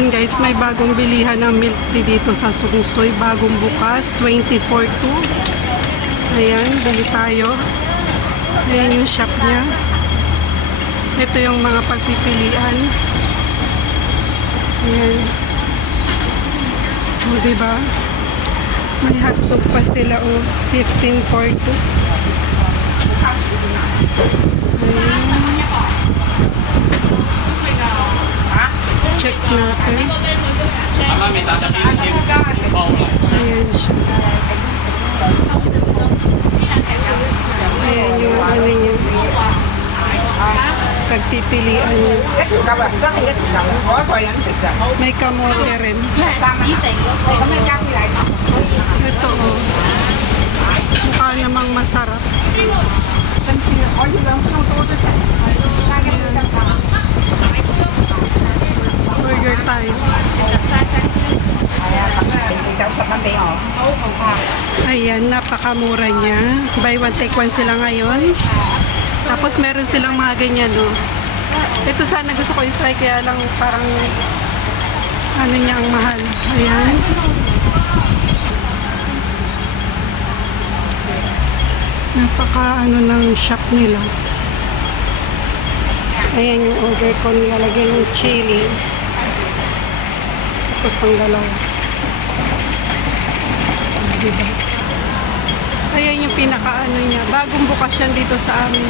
Ayan guys, may bagong bilihan ng milk tea dito sa Sungsoy. Bagong bukas, 24/2. Ayan, bili tayo. Ayan yung shop niya. Ito yung mga pagpipilian. Ayan. O, diba? May hotdog pa sila, o. 15/2. Ayan. Check natin. Ayan siya. Ayan yung ano niya. Pagpipilian niya. May kamote rin. Ito o. Mukha namang masarap. Burger tayo. Ayan, napakamura niya. Buy one take one sila ngayon. Tapos meron silang mga ganyan, no. Ito sana gusto ko i-try, kaya lang parang ano niya ang mahal. Ayan. Napaka ano ng shop nila. Ayan yung order ko, nilalagay ng chili. Tapos pang dalawa. Diba? Ayan yung pinaka ano niya. Bagong bukas yan dito sa amin.